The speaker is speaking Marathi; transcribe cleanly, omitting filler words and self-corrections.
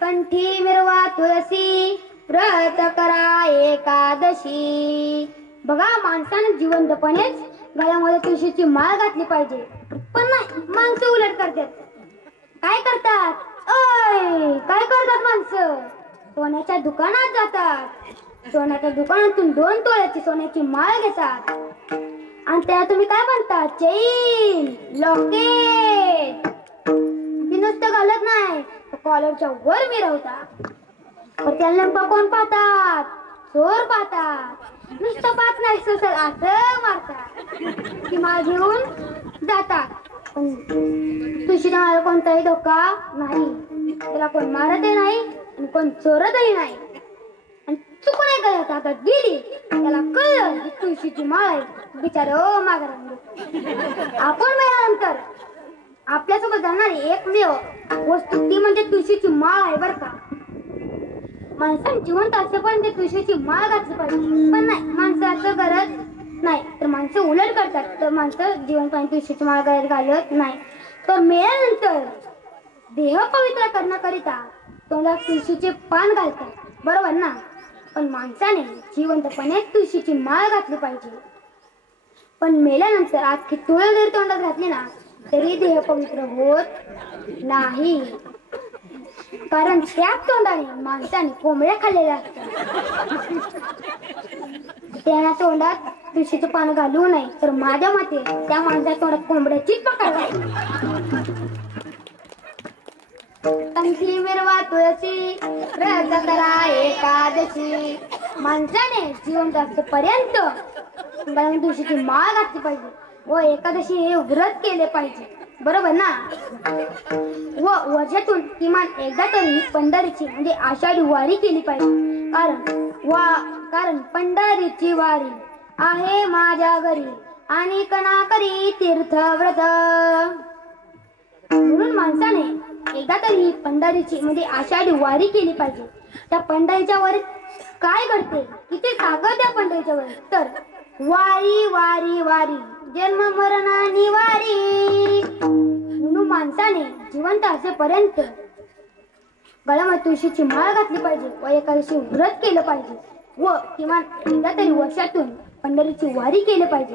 कंठी मिरवा तुळसी व्रत करा एकादशी। बघा, माणसाने जिवंतपणेच गळ्यामध्ये तुळशीची माळ घातली पाहिजे, पण नाही, माणसं उलट करतात। काय करतात? काय करतात माणसं? सोन्याच्या दुकानात जातात, सोन्याच्या दुकानातून 2 तोळ्याची सोन्याची माळ घेतात आणि त्याला तुम्ही काय म्हणता? Chain, locket. ती नुसतं घालत नाही, कॉलरच्या वर मिरवतात। तर त्याला नेमकं कोण पाहतात? चोर पाहतात। नुसतं पाहत नाही, ससल असं मारतात, ती माळ घेऊन जातात। तुळशीच्या माळेला कोणताही धोका नाही, त्याला कोण मारतही नाही आणि कोण चोरतही नाही। आणि चुकून गळ्यात हातात गेली, त्याला कळलं की तुळशीची माळ आहे, बिचारा मागे राहिला। आपण मेल्यानंतर आपल्यासोबत जाणारी एकमेव वस्तू ती म्हणजे तुळशीची माळ आहे, बरं का। माणसाने जिवंत असेपर्यंत तुळशीची माळ घातली पाहिजे, पण नाही, माणसं असं करत नाही, तर माणसं उलट करतात। तर माणसं जिवंतपणे तुळशीची माळ गळ्यात घालत नाही, तर मेल्यानंतर देह पवित्र करण्याकरिता तोंडात तुळशीचे पान घालतात, बरोबर ना? पण माणसाने जिवंतपणे तुळशीची माळ घातली पाहिजे, पण मेल्यानंतर अख्खी तुळस जरी तोंडात घातली ना, तरी देह पवित्र होत नाही, कारण त्याच तोंडाने माणसाने कोंबड्या खाल्लेल्या असतात। त्या तोंडात तुळशीचं पान घालू नये, तर माझ्या मते त्या माणसाच्या तोंडात कोंबड्याचीच पकड घालावी। कंठी मिरवा तुळसी व्रत करा एकादशी। माणसाने जिवंत असेपर्यंत गळ्यात तुळशीची माळ घातली पाहिजे व एकादशी हे व्रत केले पाहिजे, बरोबर ना? व वर्षातून किमान एकदा तरी पंढरीची म्हणजे आषाढी वारी केली पाहिजे, कारण पंढरीची वारी आहे माझ्या घरी आणि कणा करी तीर्थव्रत। म्हणून माणसाने एकदा तरी पंढरीची म्हणजे आषाढी वारी केली पाहिजे। त्या पंढरीच्या वारीत काय घडते, किती ताकद त्या पंढरीच्या वारीत, तर वारी वारी वारी जन्म मरणानी वारी। म्हणून माणसाने जिवंत असेपर्यंत गळ्यामध्ये तुळशीची माळ घातली पाहिजे व एकादशी व्रत केलं पाहिजे व किमान एकदा तरी वर्षातून पंढरीची वारी केली पाहिजे।